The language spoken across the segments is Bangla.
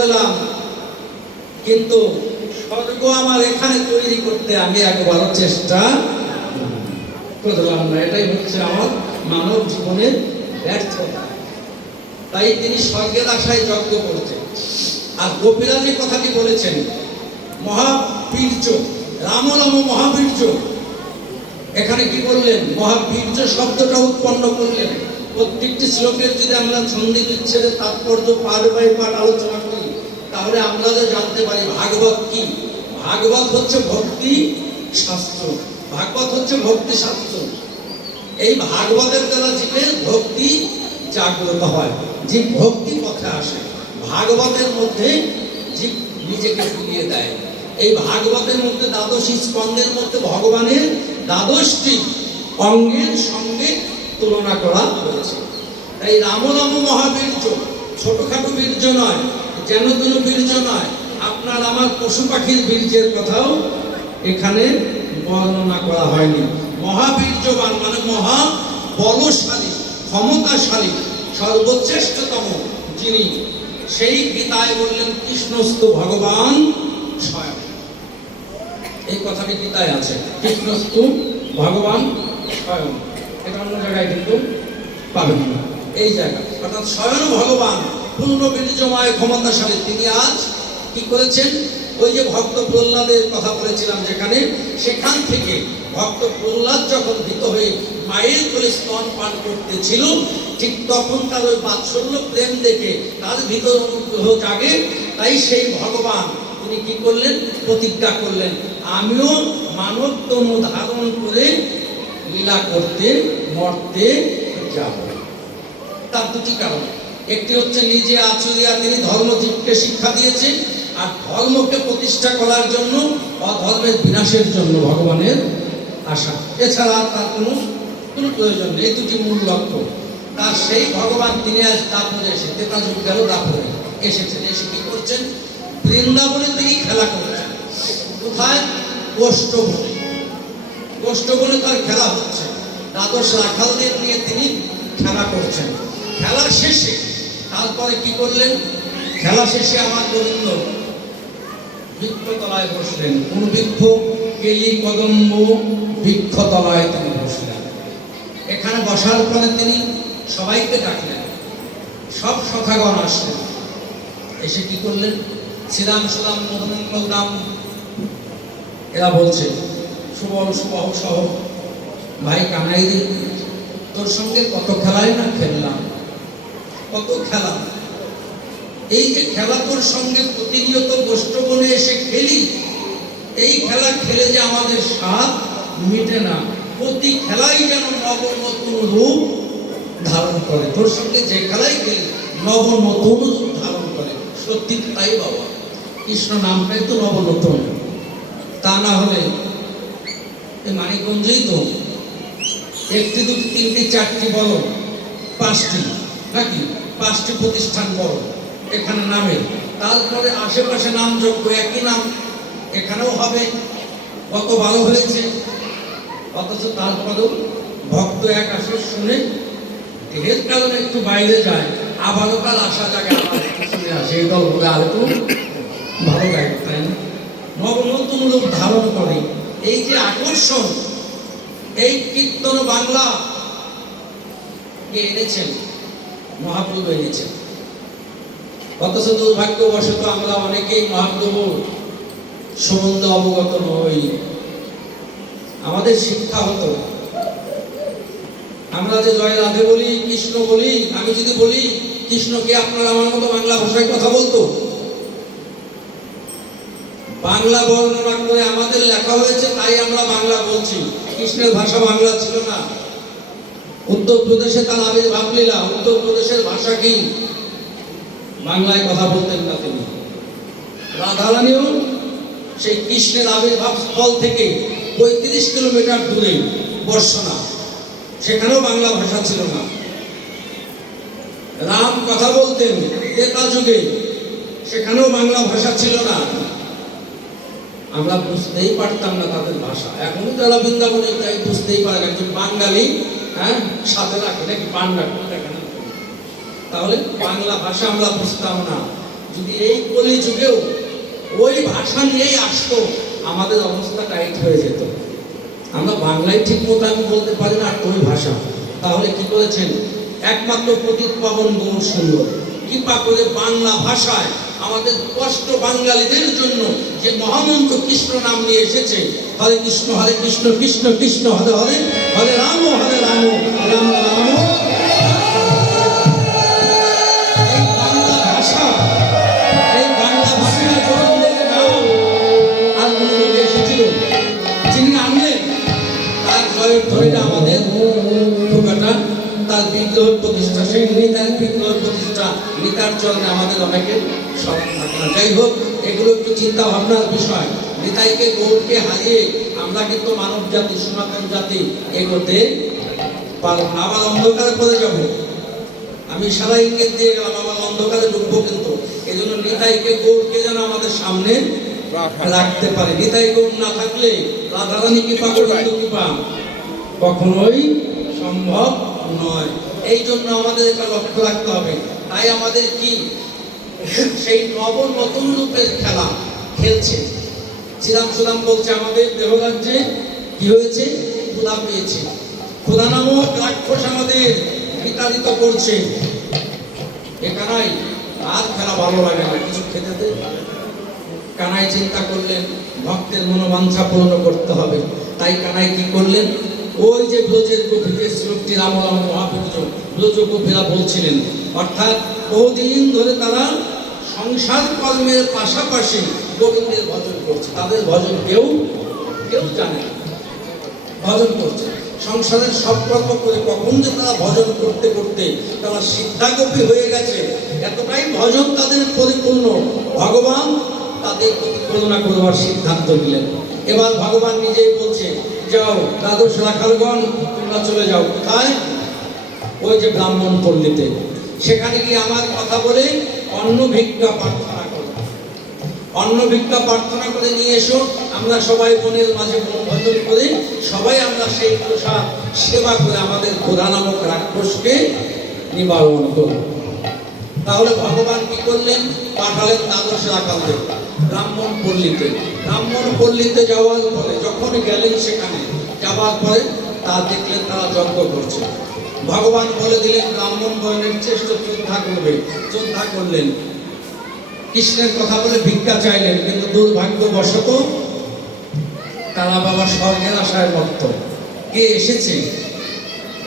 দিলাম কিন্তু স্বর্গ আমার এখানে তৈরি করতে আমি একবারও চেষ্টা করলাম না। এটাই হচ্ছে আমার মানব জীবনের ব্যর্থতা। তাই তিনি স্বর্গের আশায় যজ্ঞ করছেন। আর কথাটি বলেছেন, মহাবীর্য, রাম রাম মহাবীর্য। এখানে কি বললেন? মহাবীর্য শব্দটা উৎপন্ন করলেন। প্রত্যেকটি শ্লোকের যদি আমরা ছন্দি বিচ্ছেদের তাৎপর্য পার বাই পাঠ আলোচনা তাহলে আমরা যে জানতে পারি ভাগবত কি? ভাগবত হচ্ছে ভক্তি শাস্ত্র। ভাগবত হচ্ছে ভক্তি শাস্ত্র। এই ভাগবতের দ্বারা জীবের ভক্তি জাগ্রত হয় জীব ভক্তি পথে আসে, ভাগবতের মধ্যে জীব নিজেকে ফিরিয়ে দেয়, এই ভাগবতের মধ্যে দ্বাদশী স্কন্ধের মধ্যে ভগবানের দ্বাদশটি অঙ্গের সঙ্গে তুলনা করা হয়েছে। তাই রাম রাম মহাবীর্য, ছোটখাটো বীর্য নয় যেন তেন বীর্য নয় আপনার আমার পশু পাখির বীর্যের কথাও এখানে বর্ণনা করা হয়নি। মহাবীর্যবান মানে মহা বলশালী, ক্ষমতাশালী, সর্বশ্রেষ্ঠতম যিনি, সেই গীতায় বললেন কৃষ্ণস্তু ভগবান স্বয়ং। এই কথাটি গীতায় আছে কৃষ্ণস্তু ভগবান স্বয়ং। এটা অন্য জায়গায় কিন্তু পাবেন না। এই জায়গা, অর্থাৎ স্বয়ং ভগবান পূর্ণ বীর্যময় ক্ষমতাশালী তিনি আজ কি করেছেন? ওই যে ভক্ত প্রহ্লাদের কথা বলেছিলাম যেখানে, সেখান থেকে ভক্ত প্রহ্লাদ যখন ভীত হয়ে মায়ের কোলে স্তন পান করতেছিল, ঠিক তখন তার ওই বাৎসল্য প্রেম দেখে তার ভিতর অনুগ্রহ জাগে। তাই সেই ভগবান তিনি কি করলেন? প্রতিজ্ঞা করলেন, আমিও মানব তনু ধারণ করে লীলা করতে মরতে যাব। তার দুটি কারণ। একটি হচ্ছে নিজে আচরিয়া, তিনি ধর্মজীবকে শিক্ষা দিয়েছেন, আর ধর্মকে প্রতিষ্ঠা করার জন্য, অধর্মের বিনাশের জন্য ভগবানের আশা। এছাড়া তার কোনো কোনো প্রয়োজন নেই দুটি মূল লক্ষ্য। তার সেই ভগবান তিনি আজ দাপরে এসে তেতা যুগ গেল দাপরে এসেছেন, এসে কি করছেন? বৃন্দাবনে তিনি খেলা করছেন। কোথায়? গোষ্ঠবনে গোষ্ঠবনে তার খেলা হচ্ছে। দ্বাদশ রাখালদের নিয়ে তিনি খেলা করছেন। খেলা শেষে তারপরে কি করলেন? খেলা শেষে আমার গোবিন্দ বৃক্ষতলায় বসলেন। কোন বৃক্ষ কেলি কদম্ব বৃক্ষতলায় তিনি বসলেন। এখানে বসার পরে তিনি সবাইকে ডাকলেন। সব সখাগণ আসলেন। এসে কি করলেন? শ্রীরাম সুরাম মধুমঙ্গল রাম এরা বলছে সুবল সুবাহ সহ ভাই কানাই তোর সঙ্গে কত খেলাই না খেললাম। কত খেলা? এই যে খেলা তোর সঙ্গে প্রতিনিয়ত গোষ্ঠবনে এসে খেলি, এই খেলা খেলে যে আমাদের স্বাদ মিটে না। প্রতি খেলাই যেন নব নতুন রূপ ধারণ করে। তোর সঙ্গে যে খেলাই খেলি নব নতুন রূপ ধারণ করে। সত্যি তাই বাবা। কৃষ্ণ নামটাই তো নব নতুন। তা না হলে মানিকগঞ্জেই তো একটি, দুটি, তিনটি, চারটি বলো, পাঁচটি, নাকি? পাঁচটি প্রতিষ্ঠান বলো, এখানে নামে। তারপরে আশেপাশে নাম যোগ্য একই নাম, এখানেও হবে। কত ভালো হয়েছে। অথচ তারপরেও ভক্ত এক আসর শুনে দেহের কারণে একটু বাইরে যায়। আবারও কাল আসা জায়গা শুনে আসে। এই দল বলে আর একটু ভালো গাইড তাই না? নব নতুন রূপ ধারণ করে। এই যে আকর্ষণ, এই কীর্তন বাংলা এনেছেন? মহাপ্রভু এনেছেন। অথচ দুর্ভাগ্যবশত আমরা অনেকেই মহাপ্রভুর সম্বন্ধে অবগত নই। আমাদের শিক্ষা হতো, আমরা যে জয় রাধে বলি, কৃষ্ণ বলি, আমি যদি বলি কৃষ্ণকে আপনারা আমার মতো বাংলা ভাষায় কথা বলতো? বাংলা বর্ণনা করে আমাদের লেখা হয়েছে, তাই আমরা বাংলা বলছি। কৃষ্ণের ভাষা বাংলা ছিল না। উত্তরপ্রদেশে তার আবির্ভাব লীলা, উত্তরপ্রদেশের ভাষা কি? বাংলায় কথা বলতেন না তিনি। রাধারানীও সেই কৃষ্ণের আবির্ভাব স্থল থেকে পঁয়ত্রিশ কিলোমিটার দূরে, বর্ষনা। সেখানেও বাংলা ভাষা ছিল না। রাম কথা বলতেন ত্রেতা যুগে সেখানেও বাংলা ভাষা ছিল না। আমরা বুঝতেই পারতাম না তাদের ভাষা। এখনও যারা বৃন্দাবনে তাই বুঝতেই পারে একজন বাঙালি হ্যাঁ? সাথে রাখে, নাকি পান্ডা কোনটা কেন তাহলে বাংলা ভাষা আমরা বুঝতাম না। যদি এই কলি যুগেও ওই ভাষা নিয়েই আসতো, আমাদের অবস্থা টাইট হয়ে যেত। আমরা বাংলায় ঠিক মতো আমি বলতে পারি না ওই ভাষা। তাহলে কি করেছেন? একমাত্র প্রতীক পাবন গৌর সুন্দর। কৃপা করে বাংলা ভাষায় আমাদের কষ্ট বাঙালিদের জন্য যে মহামন্ত্র কৃষ্ণ নাম নিয়ে এসেছে, হরে কৃষ্ণ হরে কৃষ্ণ কৃষ্ণ কৃষ্ণ, হরে হরে হরে রাম হরে রাম রাম রাম। প্রতিষ্ঠা, সেই নিতার বিগ্রহ প্রতিষ্ঠা নিতার চরণে আমাদের অনেকের। স্মরণ থাকে না যাই হোক এগুলো একটু চিন্তা ভাবনার বিষয়। নিতাইকে গৌরকে হারিয়ে আমরা কিন্তু মানব জাতি সনাতন জাতি এগোতে পারব না আবার অন্ধকারে পড়ে যাব। আমি সারা ইঙ্গিত দিয়ে গেলাম আমার অন্ধকারে ঢুকবো কিন্তু। এই জন্য নিতাইকে গৌরকে যেন আমাদের সামনে রাখতে পারে। নিতাই গৌর না থাকলে রাধারানী কৃপা গোবিন্দ কৃপা। কখনোই সম্ভব নয়। এই জন্য আমাদের এটা লক্ষ্য রাখতে হবে। তাই আমাদের কি সেই নব নতুন রূপের খেলা খেলছে। শ্রীরাম সুরাম বলছে, আমাদের দেহরাজ্যে কি হয়েছে? ক্ষুধা পেয়েছে। ক্ষুধা নামক রাক্ষস আমাদের বিতাড়িত করছে। এ কানাই, আর খেলা ভালো লাগে না। কিছু খেতে দে। কানাই চিন্তা করলেন, ভক্তের মনোবাঞ্ছা পূর্ণ করতে হবে। তাই কানাই কি করলেন? ওই যে ব্রজের গোপীদের শ্লোকটি রামরাম মহাপুত্র ব্রজ গোপীরা বলছিলেন, অর্থাৎ বহুদিন ধরে তারা সংসার কর্মের পাশাপাশি গোবিন্দের ভজন করছে। তাদের ভজন কেউ কেউ জানে ভজন করছে। সংসারের সব কর্ম করে কখন যে তারা ভজন করতে করতে তারা সিদ্ধাগপী হয়ে গেছে। এতটাই ভজন তাদের পরিপূর্ণ। ভগবান তাদের করুণা করবার সিদ্ধান্ত নিলেন। এবার ভগবান নিজেই বলছে, যাও, দ্বাদশ রাখালগণ, তোমরা চলে যাও। কোথায়? ওই যে ব্রাহ্মণ পল্লীতে সেখানে গিয়ে আমার কথা বলে অন্ন ভিক্ষা প্রার্থনা করো অন্ন ভিক্ষা প্রার্থনা করে নিয়ে এসো, আমরা সবাই বনের মাঝে বনভোজন করে সবাই আমরা সেই প্রসাদ সেবা করে আমাদের ক্ষুধা নামক রাক্ষসকে নিবারণ করব। তাহলে ভগবান কি করলেন? পাঠালেন দ্বাদশ রাখালদের ব্রাহ্মণ পল্লীতে। ব্রাহ্মণ পল্লীতে যাওয়ার পরে যখন গেলেন সেখানে, যাওয়ার পরে তা দেখলেন তারা যজ্ঞ করছে। ভগবান বলে দিলেন, ব্রাহ্মণ বর্ণের চেষ্ট শ্রদ্ধা করবে। শ্রদ্ধা করলেন। কৃষ্ণের কথা বলে ভিক্ষা চাইলেন, কিন্তু দুর্ভাগ্যবশত তারা বাবা স্বর্গের আশায় মত্ত। কে এসেছে?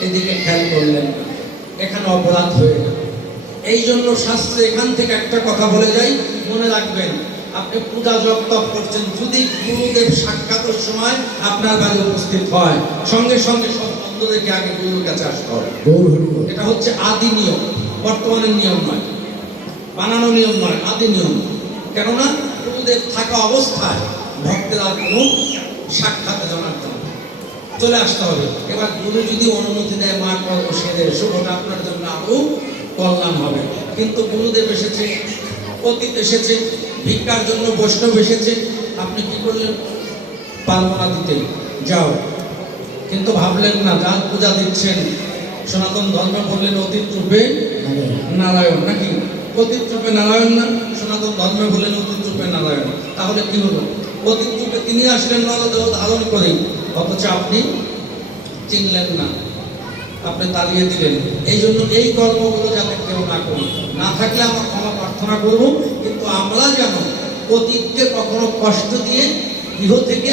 এদিকে খেয়াল করলেন এখানে অপরাধ হয়ে গেল। এই জন্য শাস্ত্রে এখান থেকে একটা কথা বলে যাই, মনে রাখবেন আপনি পূজা জপ তপ করছেন যদি গুরুদেব সাক্ষাতের সময় আপনার বাড়ি উপস্থিত হয় সঙ্গে সঙ্গে সব বন্ধুদেরকে আগে গুরুর কাছে আসতে হবে। এটা হচ্ছে আদি নিয়ম বর্তমানের নিয়ম নয় বানানো নিয়ম নয় আদি নিয়ম। কেননা গুরুদেব থাকা অবস্থায় ভক্তের কোনো সাক্ষাৎ জানার হবে চলে আসতে হবে। এবার গুরু যদি অনুমতি দেয় মা কর্ম সেরে ওটা আপনার জন্য আরও কল্যাণ হবে। কিন্তু গুরুদেব এসেছে অতীত এসেছে ভিক্ষার জন্য বৈষ্ণব এসেছে। আপনি কি করলেন? পারব না দিতে যাও। কিন্তু ভাবলেন না যার পূজা দিচ্ছেন। সনাতন ধর্ম বললেন অতীত রূপে নারায়ণ। নাকি? অতীত রূপে নারায়ণ না, সনাতন ধর্মে বললেন অতীত রূপে নারায়ণ। তাহলে কি হলো? অতীত রূপে তিনি আসলেন নরদেহ ধারণ করে অথচ আপনি চিনলেন না। আপনি তাড়িয়ে দিলেন। এই জন্য এই কর্মগুলো যাতে কেউ না করি না থাকলে আমরা ক্ষমা প্রার্থনা করব, কিন্তু আমরা যেন অতীতকে কখনো কষ্ট দিয়ে গৃহ থেকে,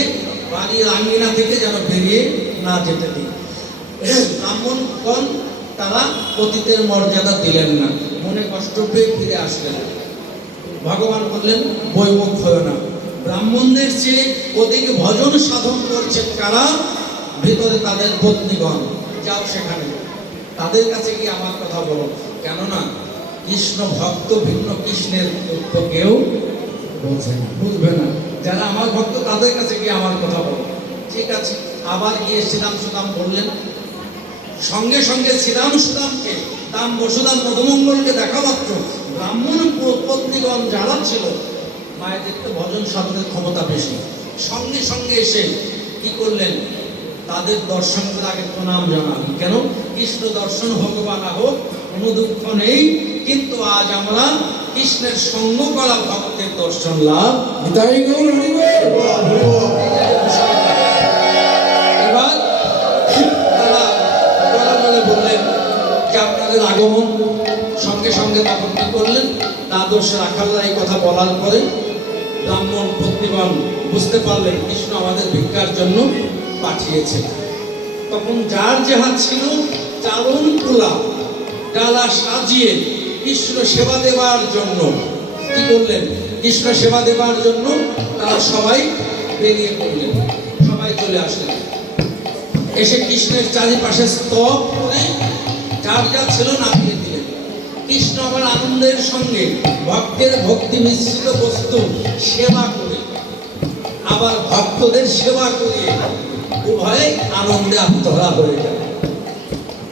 বাড়ির আঙ্গিনা থেকে যেন বেরিয়ে না যেতে দিই। ব্রাহ্মণগণ তারা অতীতের মর্যাদা দিলেন না। মনে কষ্ট পেয়ে ফিরে আসলেন। ভগবান বললেন, বৈমুখ হয় না। ব্রাহ্মণদের চেয়ে ওদিকে ভজন সাধন করছে কারা? ভিতরে তাদের পত্নীগণ। যাও সেখানে। তাদের কাছে গিয়ে আমার কথা বলো। কেননা কৃষ্ণ ভক্ত ভিন্ন কৃষ্ণের তথ্য কেউ বলছেন বুঝবে না। যারা আমার ভক্ত, তাদের কাছে গিয়ে আমার কথা বলো। ঠিক আছে, আবার গিয়ে শ্রীরাম সুদাম বললেন, সঙ্গে সঙ্গে শ্রীরাম সুদামকে দাম বসুদাম মধুমঙ্গলকে দেখা মাত্র। ব্রাহ্মণ প- পত্নীগণ যারা ছিল মায়েদের তো ভজন সাধনের ক্ষমতা বেশি। সঙ্গে সঙ্গে এসে কি করলেন? তাদের দর্শন করে আগে প্রণাম জানাবেন কেন? কৃষ্ণ দর্শন ভগবান হোক কোনো দুঃখ নেই কিন্তু আজ আমরা কৃষ্ণের সঙ্গ করা ভক্তের দর্শন লাভ এবার তারা বললেন যে আপনাদের আগমন সঙ্গে সঙ্গে তখন কি করলেন? দ্বাদশ রাখালরা এই কথা বলার পরে ব্রাহ্মণ পত্নীগণ বুঝতে পারলেন কৃষ্ণ আমাদের ভিক্ষার জন্য পাঠিয়েছে। তখন যার যে হাত ছিল চারণ কুলা ডালা সাজিয়ে কৃষ্ণ সেবা দেওয়ার জন্য। কি করলেন? কৃষ্ণ সেবা দেওয়ার জন্য তারা সবাই বেরিয়ে পড়লেন। সবাই চলে আসলেন। এসে কৃষ্ণের চারিপাশে স্তব করে যার যা ছিল নামিয়ে দিলেন। কৃষ্ণ আবার আনন্দের সঙ্গে ভক্তের ভক্তি মিশ্রিত বস্তু সেবা করে, আবার ভক্তদের সেবা করে উভয়ে আনন্দে আত্মহারা হয়ে গেল।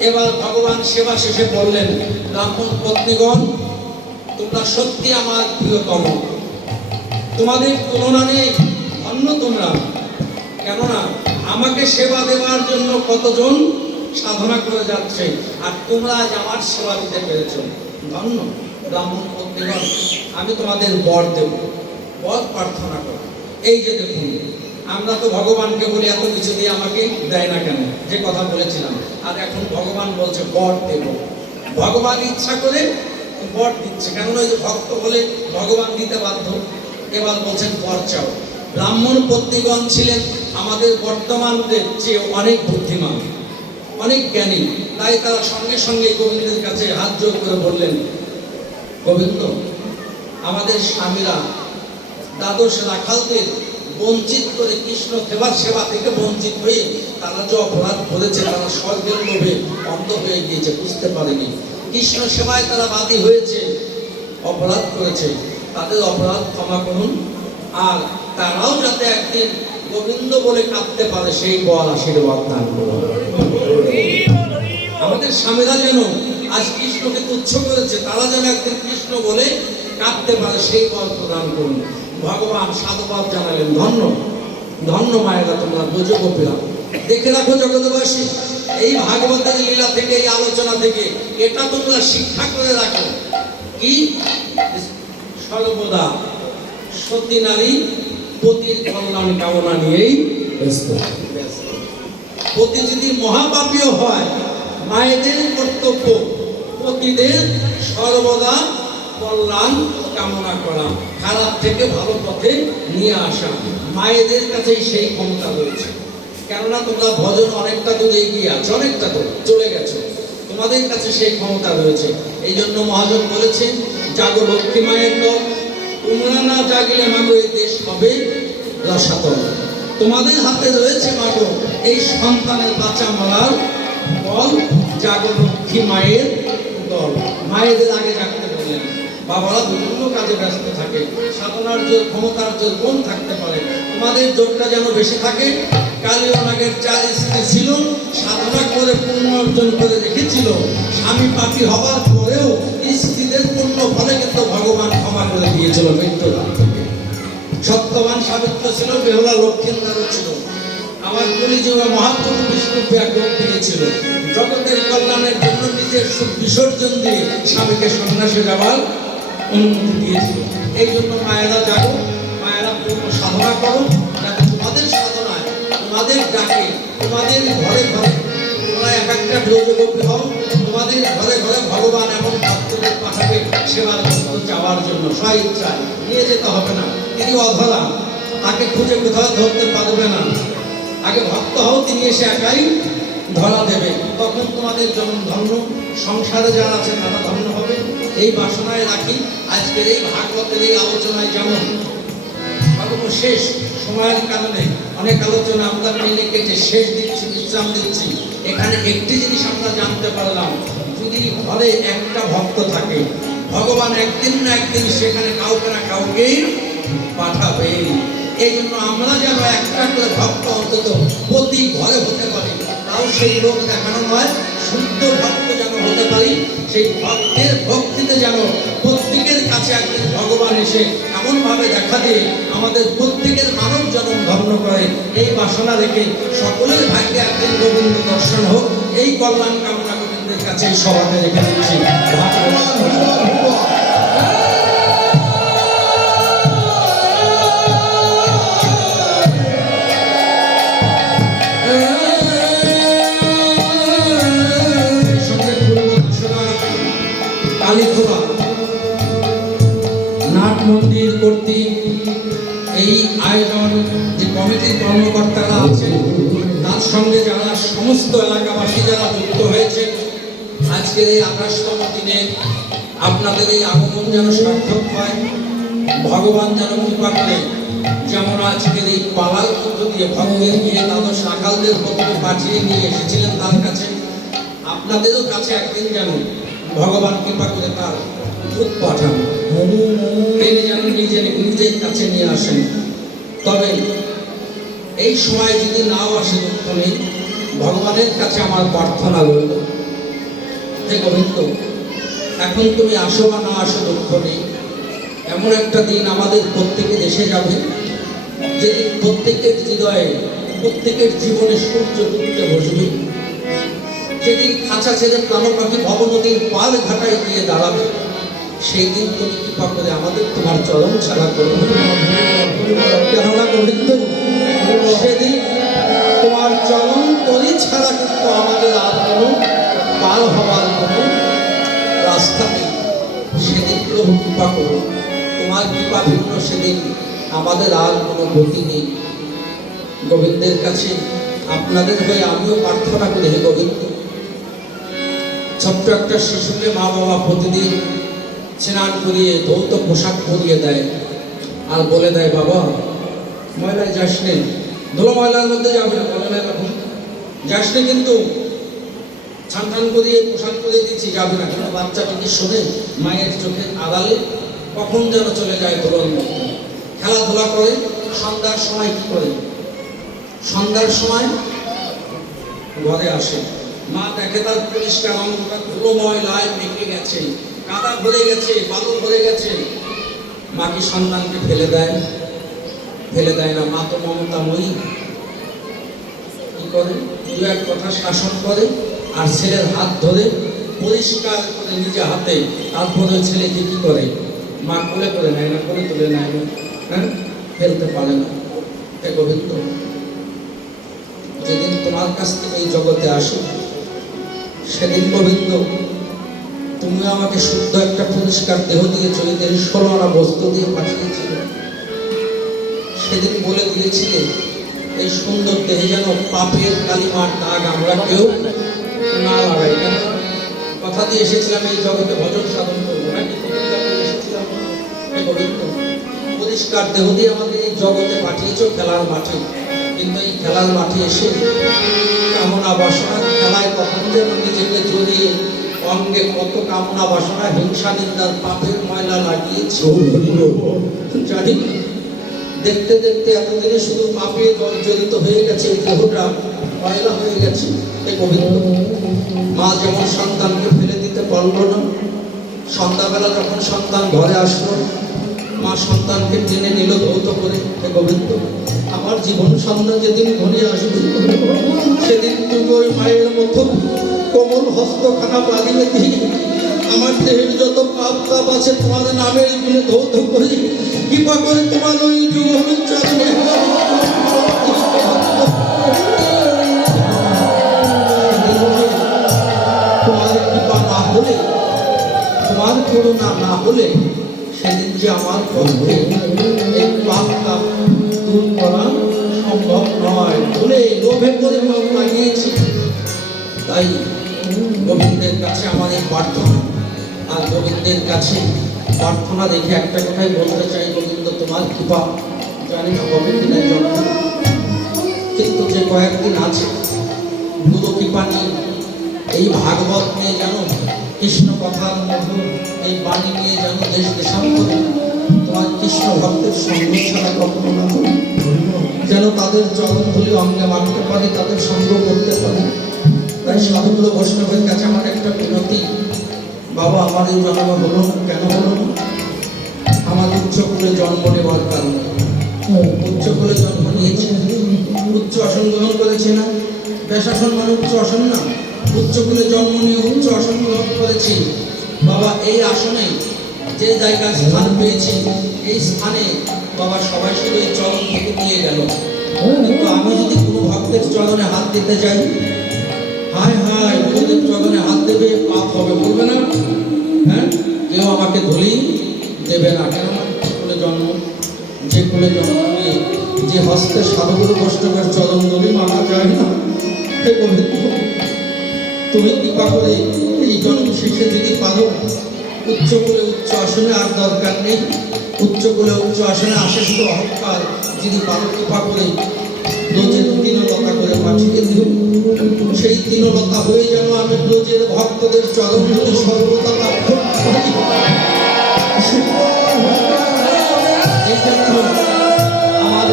এবার ভগবান সেবা শেষে বললেন, ব্রাহ্মণ পত্নীগণ, তোমরা সত্যি আমার প্রিয়তম। তোমাদের তুলনা নেই অন্য তোমরা। কেননা আমাকে সেবা দেওয়ার জন্য কতজন সাধনা করে যাচ্ছে, আর তোমরা আজ আমার সেবা দিতে পেরেছ। ধন্য, ব্রাহ্মণ পত্নীগণ, আমি তোমাদের বর দেব। বর প্রার্থনা করো। এই যে দেখুন আমরা তো ভগবানকে বলি, এত কিছু দিয়ে আমাকে দেয় না কেন? যে কথা বলেছিলাম। আর এখন ভগবান বলছে বর দেব। ভগবান ইচ্ছা করে বর দিচ্ছে। কেননা ওই যে ভক্ত বলে ভগবান দিতে বাধ্য। এবার বলছেন বর চাও। ব্রাহ্মণ পত্নীগণ ছিলেন আমাদের বর্তমানদের চেয়ে অনেক বুদ্ধিমান, অনেক জ্ঞানী। তাই তারা সঙ্গে সঙ্গে গোবিন্দের কাছে হাত জোর করে বললেন, গোবিন্দ, আমাদের স্বামীরা দ্বাদশ রাখালদের বঞ্চিত করে কৃষ্ণ সেবার সেবা থেকে বঞ্চিত হয়ে তারা যে অপরাধ করেছে, তারা স্বর্গের লোভে অন্ধ হয়ে গিয়েছে, বুঝতে পারেনি। কৃষ্ণ সেবায় তারা বাদী হয়েছে, অপরাধ করেছে। তাদের অপরাধ ক্ষমা করুন। আর তারাও যাতে একদিন গোবিন্দ বলে কাঁদতে পারে, সেই বল আশীর্বাদ দান করুন। আমাদের স্বামীরা যেন আজ কৃষ্ণকে তুচ্ছ করেছে, তারা যেন একদিন কৃষ্ণ বলে কাঁদতে পারে সেই বল প্রদান করুন। ভগবান সাধুবাদ জানালেন, ধন্য ধন্য মায়েরা, তোমরা বোঝো গোপীরা। দেখে রাখো জগৎবাসী, এই ভাগবতের লীলা থেকে, এই আলোচনা থেকে, এটা তোমরা শিক্ষা করে রাখো। কি? সর্বদা সতী নারী, পতির কল্যাণ কামনা নিয়েই ব্যস্ত। পতি যদি মহাপাপীয় হয়, মায়েদের কর্তব্য, পতিদের সর্বদা কল্যাণ কামনা করা খারাপ থেকে ভালো পথে নিয়ে আসা। মায়েদের কাছেই সেই ক্ষমতা রয়েছে। কেননা তোমরা ভজন অনেকটা দূরে এগিয়ে আছো, অনেকটা দূর, চলে গেছো। তোমাদের কাছে সেই ক্ষমতা রয়েছে। এই জন্য মহাজন বলেছেন, জাগো লক্ষ্মী মায়ের দল তোমরা না জাগলে মাগো এই দেশ হবে রসাতল তোমাদের হাতে রয়েছে মাগো এই সন্তানের বাঁচা মরার বল জাগো লক্ষ্মী মায়ের দল। মায়েদের আগে জাগতে বললেন। বাবারা বিভিন্ন কাজে ব্যস্ত থাকে, সাধনার জোর, ক্ষমতার জোর কোন থাকতে পারে। তোমাদের জোরটা যেন বেশি থাকে কালীয় নাগের চার স্ত্রী ছিল সাধনা করে পুণ্য অর্জন করে রেখেছিল। স্বামী পাপি হওয়ার পরেও স্ত্রীদের পুণ্য ফলে কিন্তু ভগবান ক্ষমা করে দিয়েছিল থেকে। সত্যবান সাবিত্র ছিল, বেহুলা লক্ষ্মীন্দারও ছিল। আমার কলিযুগে মহাপ্রভু বিষ্ণু ব্যাগ্রহ দিয়েছিল। জগতের কল্যাণের জন্য নিজের সুখ বিসর্জন দিয়ে স্বামীকে সন্ন্যাসে যাওয়ার অনুমতি দিয়েছিল এই জন্য মায়েরা যাও, মায়েরা সাধনা করো, যাতে তোমাদের সাধনায়, তোমাদের ডাকে, তোমাদের ঘরে ঘরে তোমরা এক একটা ব্রজগোপী হও, তোমাদের ঘরে ঘরে ভগবান এমন ভক্তদের পাঠাবে, সেবার যাওয়ার জন্য স্বইচ্ছায় নিয়ে যেতে হবে না। তিনি অধরা। তাকে খুঁজে কোথাও ধরতে পারবে না। আগে ভক্ত হও, তিনি এসে একাই ধরা দেবে। তখন তোমাদের জন্য ধন্য সংসারে যারা আছে তারা ধন্য হবে। এই বাসনায় রাখি। আজকের এই ভাগবতের এই আলোচনায় যেমন সর্বশেষ সময়ের কারণে অনেক আলোচনা আমরা মেনে কেটে শেষ দিচ্ছি, বিশ্রাম দিচ্ছি। এখানে একটি জিনিস আমরা জানতে পারলাম, যদি ঘরে একটা ভক্ত থাকে, ভগবান একদিন না একদিন সেখানে কাউকে না কাউকে পাঠাবে এই জন্য আমরা যেন একটা করে ভক্ত অন্তত প্রতি ঘরে হতে পারি। তাও সেই রোগ দেখানো নয়, শুদ্ধ ভক্ত যেন হতে পারি, সেই ভক্তের ভক্তিতে যেন প্রত্যেকের কাছে একদিন ভগবান এসে এমনভাবে দেখা দিয়ে আমাদের প্রত্যেকের মানব জন্ম ধন্য করে। এই বাসনা রেখে সকলের ভাগ্যে একদিন গোবিন্দ দর্শন হোক। এই কল্যাণ কামনা গোবিন্দের কাছে এই রেখে দিচ্ছি আলেখোলা নাট মন্দির কর্তৃক এই আয়োজন যে কমিটির কর্মকর্তারা আছেন তার সঙ্গে যারা সমস্ত এলাকাবাসী যারা যুক্ত হয়েছে আজকের এই আকাশতম দিনে আপনাদের এই আগমন যেন সার্থক হয়। ভগবান যেন কৃপা করে, যেমন আজকের এই পালার মধ্য দিয়ে ভগবের নিয়ে দ্বাদশ আকালদের প্রথমে পাঠিয়ে নিয়ে এসেছিলেন তার কাছে। আপনাদেরও কাছে একদিন যেন ভগবান কৃপা করে তার দুধ পাঠান। তিনি যেন নিজে নিজের কাছে নিয়ে আসেন। তবে এই সময় যদি নাও আসে নেই ভগবানের কাছে আমার প্রার্থনা রইল। হে গোবিন্দ, এখন তুমি আসো বা না আসো দুঃখ নেই। এমন একটা দিন আমাদের প্রত্যেকের এসে যাবে, যেদিন প্রত্যেকের হৃদয়ে, প্রত্যেকের জীবনে সূর্য ডুবতে বসবে। যেদিন খাঁচা ছেড়ে প্রাণ পাখি ভবনদীর পাল ঘাটায় গিয়ে দাঁড়াবে সেই দিন তুমি কৃপা করে আমাদের তোমার চরম ছাড়া করো কেননা গোবিন্দ সেদিন তোমার চরম তরি ছাড়া কিন্তু আমাদের আর কোনো পার হওয়ার কোনো রাস্তা নেই। সেদিন প্রভু কৃপা করো তোমার কৃপা ভিন্ন, সেদিন আমাদের আর কোনো গতি নেই। গোবিন্দের কাছে আপনাদের হয়ে আমিও প্রার্থনা করি, হে গোবিন্দ। ছোট্ট একটা শিশুকে মা বাবা প্রতিদিন স্নান করিয়ে, ধৌত পোশাক পরিয়ে দেয় আর বলে দেয়, বাবা, ময়লায় যাস নে। ধুলো ময়লার মধ্যে যাবে না বলে না এরকম যাস নে কিন্তু। ছান টান করিয়ে, পোশাক করিয়ে দিচ্ছি, যাবে না। কিন্তু বাচ্চাটিকে শোনে? মায়ের চোখের আড়ালে কখন যেন চলে যায় ধুলোর মধ্যে। খেলাধুলা করে, সন্ধ্যার সময় কি করে? সন্ধ্যার সময় ঘরে আসে। মা দেখে তার পরিষ্কার অঙ্গটা ধুলো ময়লায় মেখে গেছে, কাদা ভরে গেছে, বালু ভরে গেছে। মা কি সন্তানকে ফেলে দেয় ফেলে দেয় না। মা তো মমতাময়ী। কি করে? দু এক কথা শাসন করে আর ছেলের হাত ধরে পরিষ্কার করে নিজে হাতে, তারপরে ছেলেকে কি করে? মা কোলে করে নেয় না করে তুলে নেয় না। হ্যাঁ? ফেলতে পারে না। এ গোবিন্দ, যেদিন তোমার কাছ থেকে এই জগতে আসো সেদিন গোবিন্দ তুমি আমাকে শুদ্ধ একটা পরিষ্কার দেহ দিয়ে চলে গেলে ষোলো আনা বস্ত্র দিয়ে পাঠিয়েছিলে। সেদিন বলে দিয়েছিলে, এই সুন্দর দেহে যেন পাপের কালিমার দাগ আমরা কেউ না লাগাই কেন কথা দিয়ে এসেছিলাম এই জগতে ভজন সাধন করব। এসেছিলাম? পরিষ্কার দেহ দিয়ে আমাকে এই জগতে পাঠিয়েছ, খেলার মাঠে। কিন্তু এই খেলার মাঠে এসে কামনা বাসনা, খেলায় কখন যেন নিজেকে জড়িয়ে অঙ্গে কত কামনা বাসনা, হিংসা নিন্দার পাপের ময়লা লাগিয়েছে। জানি দেখতে দেখতে এতদিনে শুধু পাপে জড়িত হয়ে গেছে এই দেহটা ময়লা হয়ে গেছে মা যেমন সন্তানকে ফেলে দিতে পারল না, সন্ধ্যাবেলা যখন সন্তান ঘরে আসলো মা সন্তানকে টেনে নিল ধৌত করে হে গোবিন্দ। আমার জীবন সন্ধ্যা যেদিন ঘরে আসবে, সেদিন তুমি ওই মায়ের মতো কোমল হস্তখানা বাড়িয়ে দিয়ে আমার দেহের যত পাপ তাপ আছে, তোমার নামের গুণে ধৌত করে কৃপা করে তোমার ওই যুগ চরণে তোমার কৃপা না হলে, তোমার করুণা না হলে যে আমার সম্ভব নয়। ভুলে লোভে করে পাপ লাগিয়েছি তাই গোবিন্দের কাছে এই প্রার্থনা। আর গোবিন্দের কাছে প্রার্থনা রেখে একটা কথাই বলতে চাই, গোবিন্দ, তোমার কৃপা। জানি না কিনা জন্ম। কিন্তু যে কয়েকদিন আছে, গুরু কৃপা নিয়ে এই ভাগবত নিয়ে জানো কৃষ্ণ কথার মধু এই বাণী নিয়ে জানো দেশ দেশান্তরে তোমার কৃষ্ণ ভক্তের সঙ্গ ছাড়া কখনো না যেন তাদের চরণ ধুলি অঙ্গে মানতে পারি, তাদের সঙ্গ করতে পারি। তাই সাধুগুলো বৈষ্ণবের কাছে আমার একটা বিনতি। বাবা, আমার এই জন্ম হলো কেন হলো আমার উচ্চ কুলে জন্ম নেওয়ার কারণে। উচ্চ কুলে জন্ম নিয়েছে। উচ্চ আসন গ্রহণ করেছে না? বেশাসন মানে উচ্চ আসন না। উচ্চ কুলে জন্ম নিয়ে উচ্চ আসন গ্রহণ করেছি। বাবা, এই আসনে যে জায়গায় স্থান পেয়েছি, এই স্থানে বাবা সবাই শুধু এই চরণ থেকে নিয়ে গেল। কিন্তু আমি যদি কোনো ভক্তের চরণে হাত দিতে যাই, হায় হায় গুরুদেব চরণে হাত দেবে, পাপ হবে, বলবে না। হ্যাঁ কেউ আমাকে ধরি দেবে না। কেন? কুলে জন্ম, যে কুলে জন্ম নিয়ে যে হস্তে সাধুগুরু বৈষ্ণবের চরণ ধরে মানা যায় না। হে তুমি কৃপা করে এই জন্ম শেষে যদি পারো। উচ্চ কুলে উচ্চ আসনে আর দরকার নেই। উচ্চ কুলে উচ্চ আসনে আশেষ অহংকার। যদি পারো কৃপা করে, ব্রজের তিনলতা করে পাঠিয়ে দিও। সেই তিনলতা হয়ে যেন আমি ব্রজের ভক্তদের চরণ ধরে সর্বদা লাভ করি। এই জন্য আমার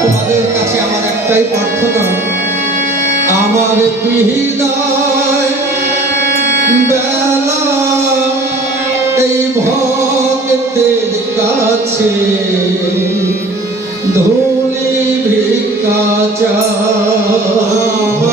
তোমাদের কাছে আমার একটাই প্রার্থনা। আমার বিহিদায় বেলা এই ভক্তের কাছে ধুলি ভিক্ষা আমার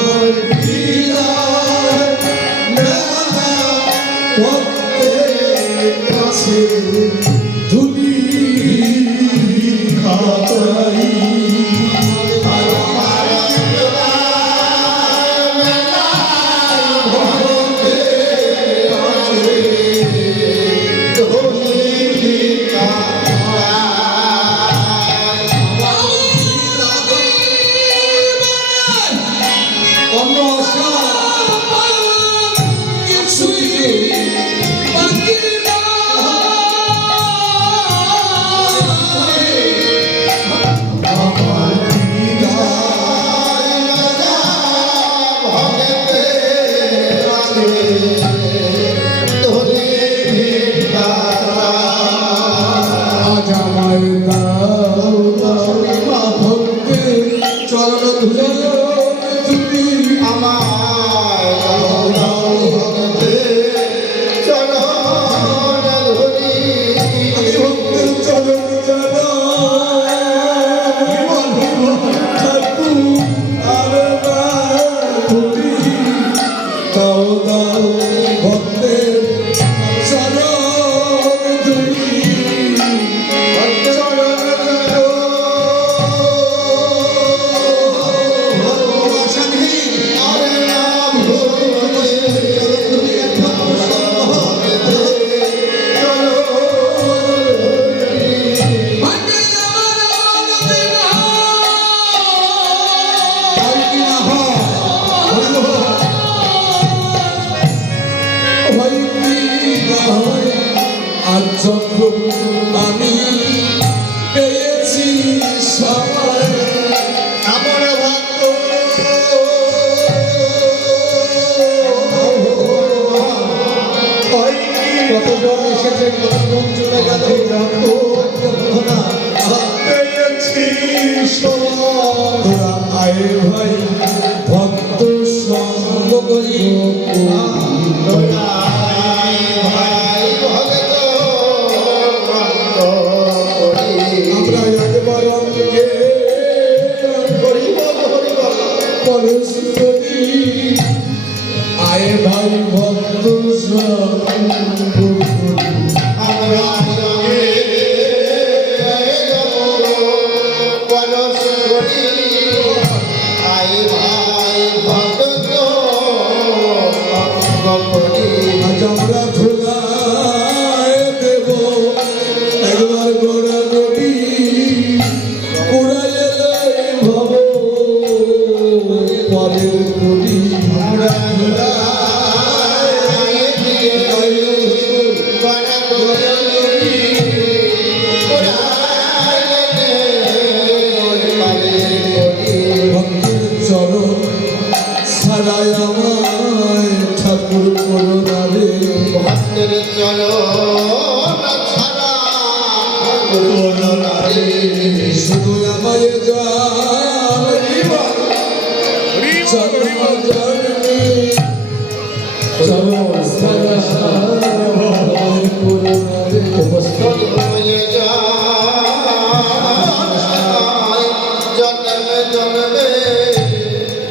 ভক্তের আজ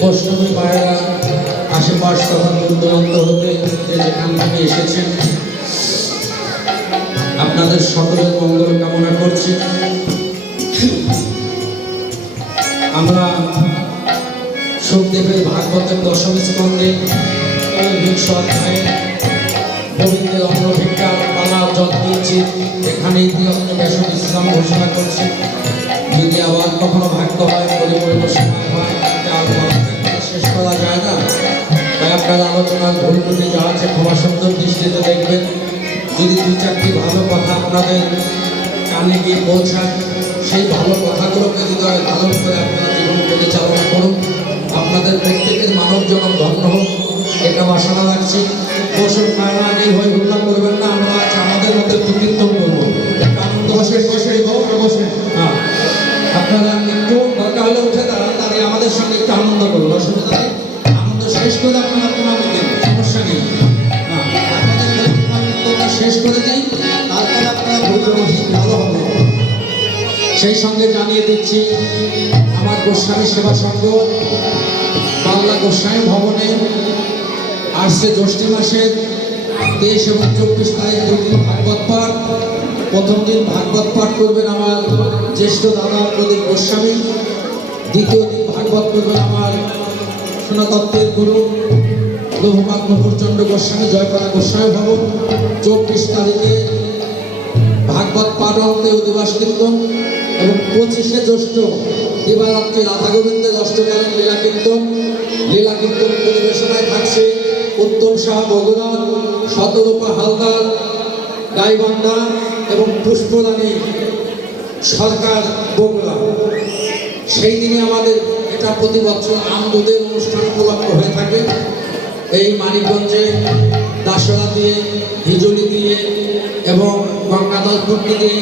বৈষ্ণবী মায়েরা আশেপাশ তখন দূরদূরান্ত হতে যেখান এসেছেন আপনাদের সকলের মঙ্গল কামনা করছি। দশম স্কন্ধে বিংশ অধ্যায়ে গোবিন্দের অন্ন ভিক্ষা পালা জল দিয়েছি। এখানে ইতিহাস ব্যাসন ইসলাম ঘোষণা করছি। যদি আবার কখনো ভাগ্য হয় পরিপূর্ণ সময় হয়। শেষ করা যায় না। তাই আপনার আলোচনার ভুল ত্রুটি যা আছে ক্ষমা সুন্দর দৃষ্টিতে দেখবেন। যদি দু চারটি ভালো কথা আপনাদের কানে গিয়ে পৌঁছায়, সেই ভালো কথাগুলোকে হৃদয়ে ধারণ করে আপনারা জীবন পরিচালনা করুন। আপনাদের প্রত্যেকের মানব জনম ধন্য হোক, এটা বাসনা রাখছি বসুন আগে হয়ে হুল্লা করবেন না, আমরা আজ আমাদের মধ্যে একটু করব। আনন্দ, বসে বসে বসে হ্যাঁ। আপনারা একটু দরকার হলে উঠে দাঁড়ান, তাহলে আমাদের সঙ্গে একটু আনন্দ করুন। অসুবিধা নেই আনন্দ শেষ করে আপনারা দেন সমস্যা নেই। হ্যাঁ। আপনাদের শেষ করে দিই, তারপরে আপনারা ভালো হবে। সেই সঙ্গে জানিয়ে দিচ্ছি, আমার গোস্বামী সেবা সংঘ, বাংলা গোস্বামী ভবনে আসছে জ্যৈষ্ঠী মাসের তেইশ এবং চব্বিশ তারিখ দুদিন ভাগবত পাঠ। প্রথম দিন ভাগবত পাঠ করবেন আমার জ্যেষ্ঠ দাদা প্রদীপ গোস্বামী, দ্বিতীয় দিন ভাগবত করবেন আমার সোনাতত্ত্বের গুরু রঘুনাথ নপুরচন্দ্র গোস্বামী জয়পাড়া গোস্বামী ভবন। চব্বিশ তারিখে ভাগবত পাঠ অন্তে অধিবাস কীর্তন এবং পঁচিশে জ্যৈষ্ঠ দিবারাত্রি রাধা গোবিন্দের অষ্টকালীন লীলা কীর্তন লীলা কীর্তন পরিবেশনায় থাকছে উত্তম শাহ বগুড়া শতরূপা হালদার, গাইবান্ধা এবং পুষ্পরানী সরকার বগুড়া। সেই দিনে আমাদের এটা প্রতি বছর আমদুদের অনুষ্ঠান উপলক্ষ হয়ে থাকে। এই মানিকগঞ্জে দাসরা দিয়ে হিজলি দিয়ে এবং গঙ্গাধর পট্টি দিয়ে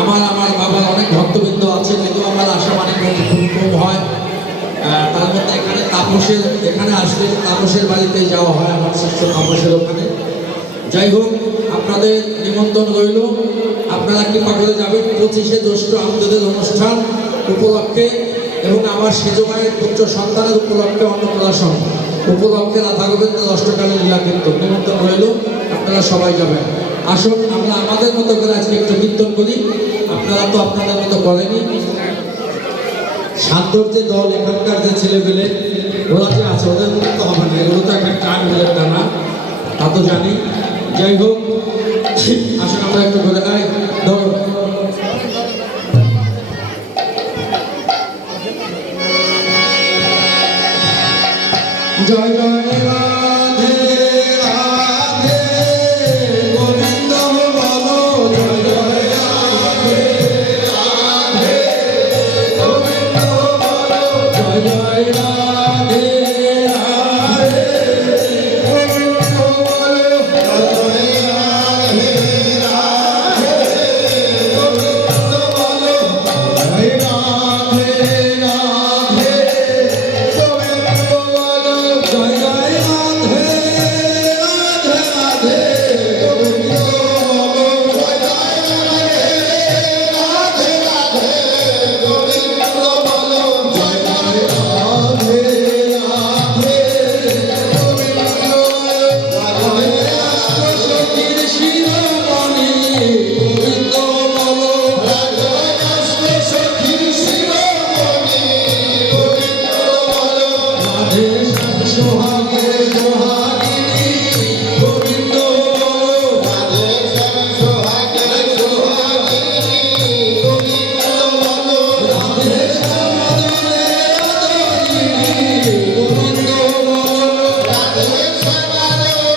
আমার আমার বাবার অনেক ভক্তবৃন্দ আছে কিন্তু আমার আশা মানিকগঞ্জে খুব কম হয়। তার মধ্যে এখানে তাপসের, এখানে আসলে তাপসের বাড়িতে যাওয়া হয় আমার শিষ্য তাপসের ওখানে। যাই হোক, আপনাদের নিমন্ত্রণ রইল। আপনারা কৃপা করে যাবেন। পঁচিশে জ্যৈষ্ঠ আমাদের অনুষ্ঠান উপলক্ষে এবং আমার সেজ মায়ের পুত্র সন্তানের উপলক্ষে অন্নপ্রাশন। উপলক্ষে রাধা গোবিন্দ অষ্টকালীন লীলা কীর্তন নিমন্ত্রণ রইল আপনারা সবাই যাবেন। আসুন, আমরা আমাদের মতো করে আজকে একটু কীর্তন করি। আপনারা তো আপনাদের মতো করেনি। শান্তর যে দল, এখানকার যে ছেলেপেলে, ওরা যে আছে, ওদের মতো তো হবে না। এগুলো তো একটা টান মিলের টানা। তা তো জানি। যাই হোক, আসুন, আমরা একটু করে ধরো জয় জয়